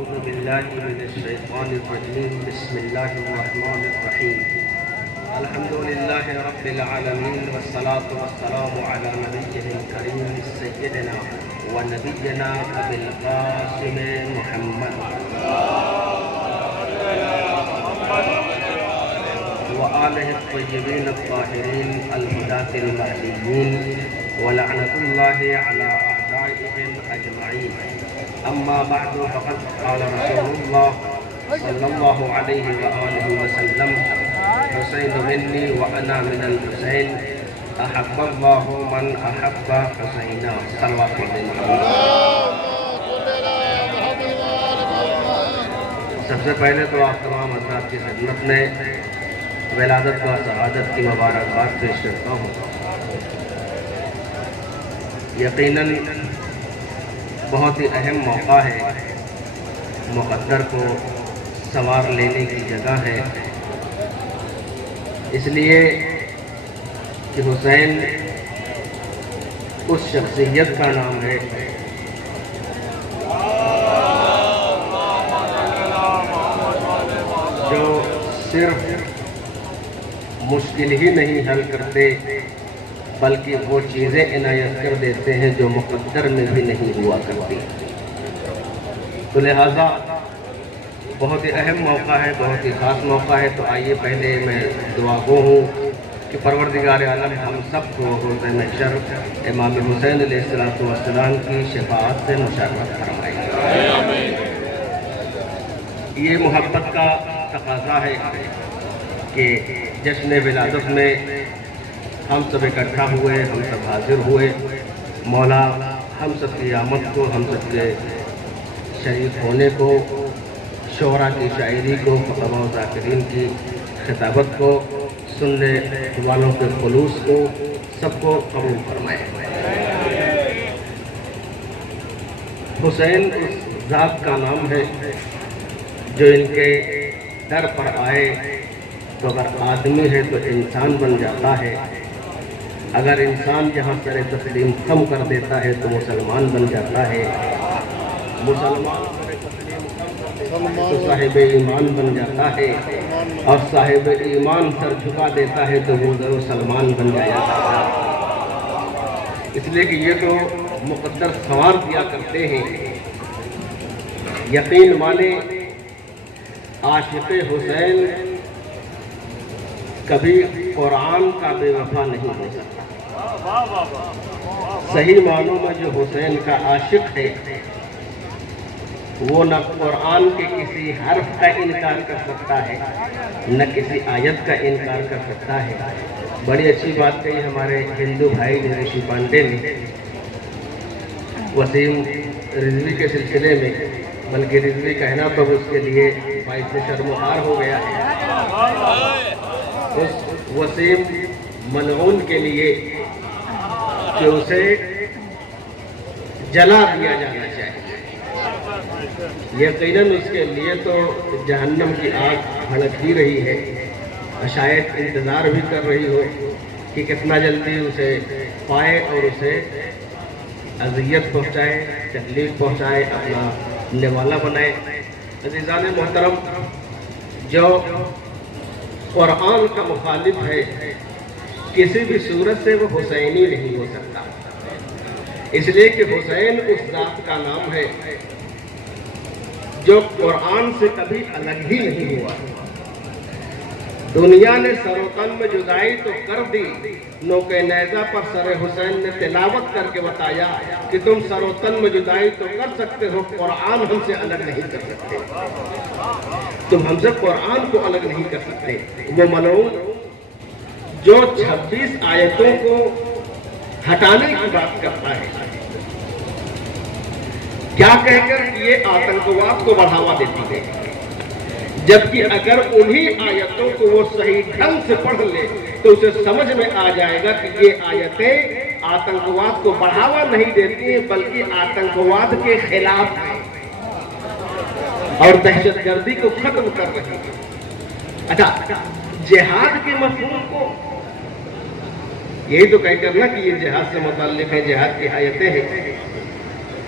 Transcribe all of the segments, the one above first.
أعوذ بالله من الشيطان الرجيم بسم الله الرحمن الرحيم الحمد لله رب العالمين والصلاة والسلام على نبيه الكريم سيدنا ونبينا أبي القاسم محمد وآله الطيبين الطاهرين الهداة المهديين ولعنة الله على أعدائهم أجمعين. أما بعد فقد قال رسول الله صلى الله عليه وآله وسلم حسين مني وأنا من الحسين أحب الله من أحب حسينا صلوات الله. سب سے پہلے تو آپ تمام حضرات کی خدمت میں ولادت و سعادت کی مبارکباد پیش کرتا ہوں. یقیناً بہت ہی اہم موقع ہے، مقدر کو سنوار لینے کی جگہ ہے، اس لیے کہ حسین اس شخصیت کا نام ہے جو صرف مشکل ہی نہیں حل کرتے بلکہ وہ چیزیں عنایت کر دیتے ہیں جو مقدر میں بھی نہیں ہوا کرتی. تو لہٰذا بہت ہی اہم موقع ہے، بہت ہی خاص موقع ہے. تو آئیے پہلے میں دعا گو ہوں کہ پروردگار عالم ہم سب کو روز محشر امام حسین علیہ السلام کی شفاعت سے مشرف فرمائے. یہ محبت کا تقاضا ہے کہ جشن ولادت میں ہم سب اکٹھا ہوئے، ہم سب حاضر ہوئے. مولا ہم سب کی آمد کو، ہم سب کے شریک ہونے کو، شعراء کی شاعری کو، خطبہ و ذاکرین کی خطابت کو، سننے والوں کے خلوص کو، سب کو قبول فرمائے. حسین اس ذات کا نام ہے جو ان کے در پر آئے تو اگر آدمی ہے تو انسان بن جاتا ہے، اگر انسان جہاں سر تسلیم کم کر دیتا ہے تو مسلمان بن جاتا ہے، مسلمان تو صاحب ایمان بن جاتا ہے، اور صاحب ایمان سر جھکا دیتا ہے تو وہ ضرور سلمان بن جاتا ہے. اس لیے کہ یہ تو مقدر سنوار دیا کرتے ہیں. یقین مانے عاشق حسین کبھی قرآن کا بے وفا نہیں ہو سکتا. صحیح معنوں میں جو حسین کا عاشق ہے وہ نہ قرآن کے کسی حرف کا انکار کر سکتا ہے، نہ کسی آیت کا انکار کر سکتا ہے. بڑی اچھی بات کہی ہمارے ہندو بھائی رشی پانڈے نے وسیم رضوی کے سلسلے میں، بلکہ رضوی کہنا تو اس کے لیے باعث شرمسار ہو گیا ہے. اس وسیم ملعون کے لیے کہ اسے جلا دیا جانا چاہیے. یقیناً اس کے لیے تو جہنم کی آگ بھڑک ہی رہی ہے، شاید انتظار بھی کر رہی ہو کہ کتنا جلدی اسے پائے اور اسے اذیت پہنچائے، تکلیف پہنچائے، اپنا نوالا بنائے. عزیزان محترم، جو قرآن کا مخالف ہے کسی بھی صورت سے وہ حسینی نہیں ہو سکتا. اس لیے کہ حسین اس ذات کا نام ہے جو قرآن سے کبھی الگ ہی نہیں ہوا. دنیا نے سر و تن میں جدائی تو کر دی، نوک نیزہ پر سر حسین نے تلاوت کر کے بتایا کہ تم سر و تن میں جدائی تو کر سکتے ہو، قرآن ہم سے الگ نہیں کر سکتے. تم ہم سے قرآن کو الگ نہیں کر سکتے. وہ ملعون جو 26 آیتوں کو ہٹانے کی بات کرتا ہے، کیا کہہ کر یہ آتنکواد کو بڑھاوا دیتی ہے، جبکہ اگر انہی آیتوں کو وہ صحیح ڈھنگ سے پڑھ لے تو اسے سمجھ میں آ جائے گا کہ یہ آیتیں آتنکواد کو بڑھاوا نہیں دیتی ہیں بلکہ آتنکواد کے خلاف ہیں اور دہشت گردی کو ختم کر رہی ہے. اچھا، جہاد کے مفہوم کو یہی تو کہہ کرنا کہ یہ جہاد سے متعلق ہے، جہاد کی آیتیں ہیں،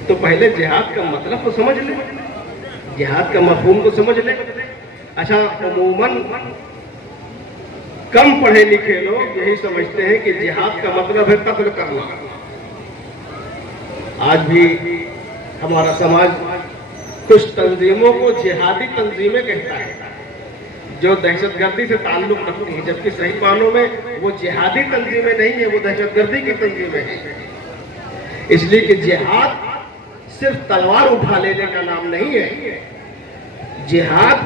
تو پہلے جہاد کا مطلب تو سمجھ لیں. جہاد کا مفہوم تو سمجھ لیں. اچھا عموماً کم پڑھے لکھے لوگ یہی سمجھتے ہیں کہ جہاد کا مطلب ہے قتل کرنا. آج بھی ہمارا سماج کچھ تنظیموں کو جہادی تنظیمیں کہتا ہے جو دہشت گردی سے تعلق رکھتی ہیں، جبکہ صحیح معنوں میں وہ جہادی تنظیمیں نہیں ہیں، وہ دہشت گردی کی تنظیمیں ہیں. اس لیے کہ جہاد صرف تلوار اٹھا لینے کا نام نہیں ہے، جہاد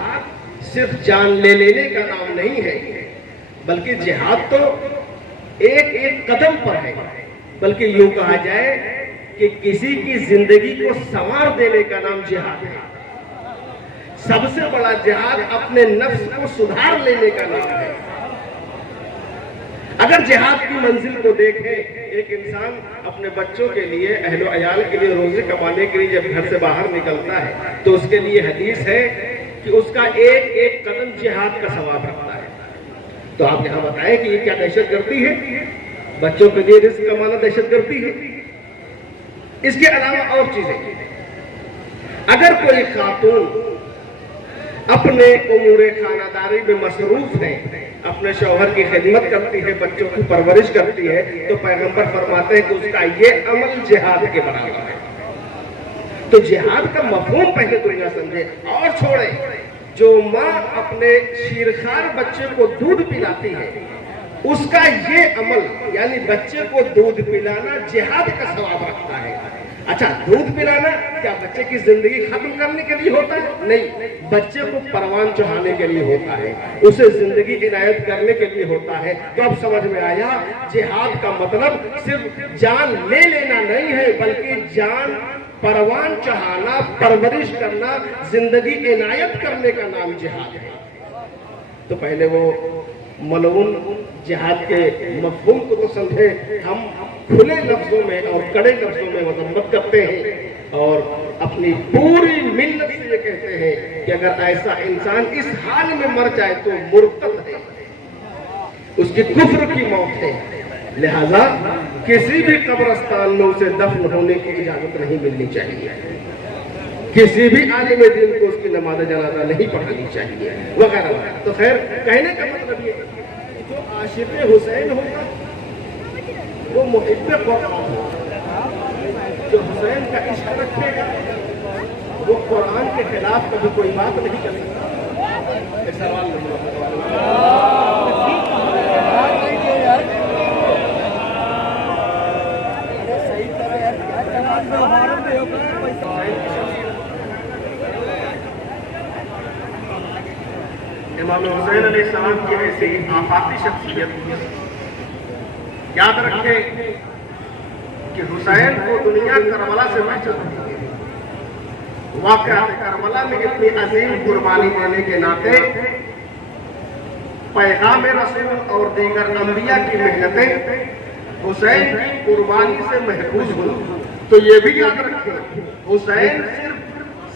صرف جان لے لینے کا نام نہیں ہے، بلکہ جہاد تو ایک ایک قدم پر ہے. بلکہ یوں کہا جائے کہ کسی کی زندگی کو سنوار دینے کا نام جہاد ہے. سب سے بڑا جہاد اپنے نفس کو سدھار لینے کا نام ہے. اگر جہاد کی منزل کو دیکھیں، ایک انسان اپنے بچوں کے لیے، اہل و عیال کے لیے روزی کمانے کے لیے جب گھر سے باہر نکلتا ہے تو اس کے لیے حدیث ہے کہ اس کا ایک ایک قدم جہاد کا ثواب رکھتا ہے. تو آپ یہاں بتائیں کہ یہ کیا دہشت گردی ہے؟ بچوں کے لیے رزق کمانا دہشت گردی ہے؟ اس کے علاوہ اور چیزیں. اگر کوئی خاتون اپنے امور خانہ داری میں مصروف ہے، اپنے شوہر کی خدمت کرتی ہے، بچوں کی پرورش کرتی ہے، تو پیغمبر فرماتے ہیں کہ اس کا یہ عمل جہاد کے برابر ہے. تو جہاد کا مفہوم پہلے دنیا سمجھے اور چھوڑے. جو ماں اپنے شیرخوار بچے کو دودھ پلاتی ہے، اس کا یہ عمل یعنی بچے کو دودھ پلانا جہاد کا ثواب رکھتا ہے. اچھا دودھ پلانا کیا بچے کی زندگی ختم کرنے کے لیے ہوتا ہے؟ نہیں، بچے کو پروان چڑھانے کے لیے ہوتا ہے، اسے زندگی عنایت کرنے کے لیے ہوتا ہے. تو اب سمجھ میں آیا جہاد کا مطلب صرف جان لے لینا نہیں ہے، بلکہ جان پروان چڑھانا، پرورش کرنا، زندگی عنایت کرنے کا نام جہاد ہے. تو پہلے وہ ملعون جہاد کے مفہوم کو تو سمجھے. ہم کھلے لفظوں میں اور کڑے لفظوں میں مذمت کرتے ہیں اور اپنی پوری ملت سے یہ کہتے ہیں کہ اگر ایسا انسان اس حال میں مر جائے تو مرتد ہے، اس کی کفر کی موت ہے. لہذا کسی بھی قبرستان میں اسے دفن ہونے کی اجازت نہیں ملنی چاہیے، کسی بھی عالم دین کو اس کی نماز جنازہ نہیں پڑھانی چاہیے وغیرہ. تو خیر کہنے کا مطلب یہ کہ جو عاشق حسین ہوگا وہ محب قرآن ہوگا، جو حسین کا عشق رکھے گا وہ قرآن کے خلاف کبھی کوئی بات نہیں کر سکتا. ایک سوال امام حسین علیہ السلام کی ایسی آفاقی شخصیت. یاد رکھیں کہ حسین کو دنیا کربلا سے پہچانتی ہے. واقعہ کربلا میں اتنی عظیم قربانی دینے کے ناطے پیغام رسول اور دیگر انبیاء کی محنتیں حسین کی قربانی سے محفوظ ہوئی. تو یہ بھی یاد رکھیں حسین صرف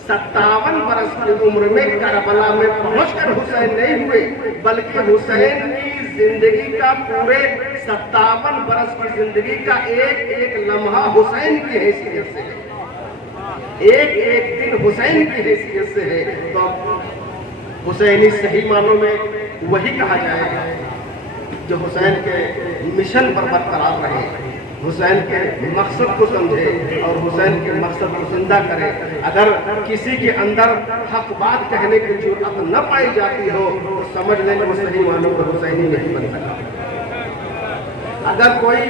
57 برس کی عمر میں کربلا میں پہنچ کر حسین نہیں ہوئے، بلکہ حسین کی زندگی کا پورے 57 برس کی زندگی کا ایک ایک لمحہ حسین کی حیثیت سے ہے، ایک ایک دن حسین کی حیثیت سے ہے. تو حسینی صحیح معنوں میں وہی کہا جائے گا جو حسین کے مشن پر برقرار رہے، حسین کے مقصد کو سمجھے اور حسین کے مقصد کو زندہ کرے. اگر کسی کے اندر حق بات کہنے کی جرأت نہ پائی جاتی ہو تو سمجھ لیں کہ وہ صحیح معنوں میں حسینی نہیں بن سکتا. اگر کوئی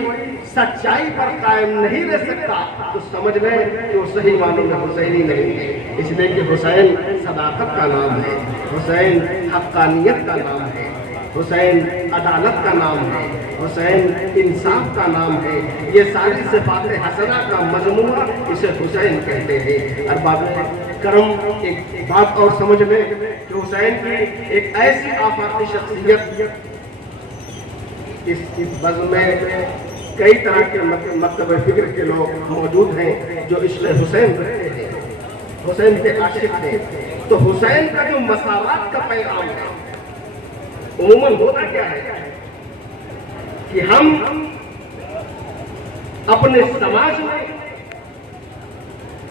سچائی پر قائم نہیں رہ سکتا تو سمجھ لیں کہ وہ صحیح معنوں میں حسینی نہیں ہے. اس لیے کہ حسین صداقت کا نام ہے، حسین حقانیت کا نام ہے، حسین عدالت کا نام ہے، حسین انصاف کا نام ہے. یہ ساری صفات حسنہ کا مجموعہ اسے حسین کہتے ہیں. ارباب کرم ایک بات اور سمجھ لیں کہ حسین کی ایک ایسی آفاقی شخصیت اس بزم میں کئی طرح کے مکتب فکر کے لوگ موجود ہیں جو عشق حسین رکھتے ہیں، حسین کے عاشق ہیں. تو حسین کا جو مساوات کا پیغام ہے عموماً ہوتا کیا ہے کہ ہم اپنے سماج میں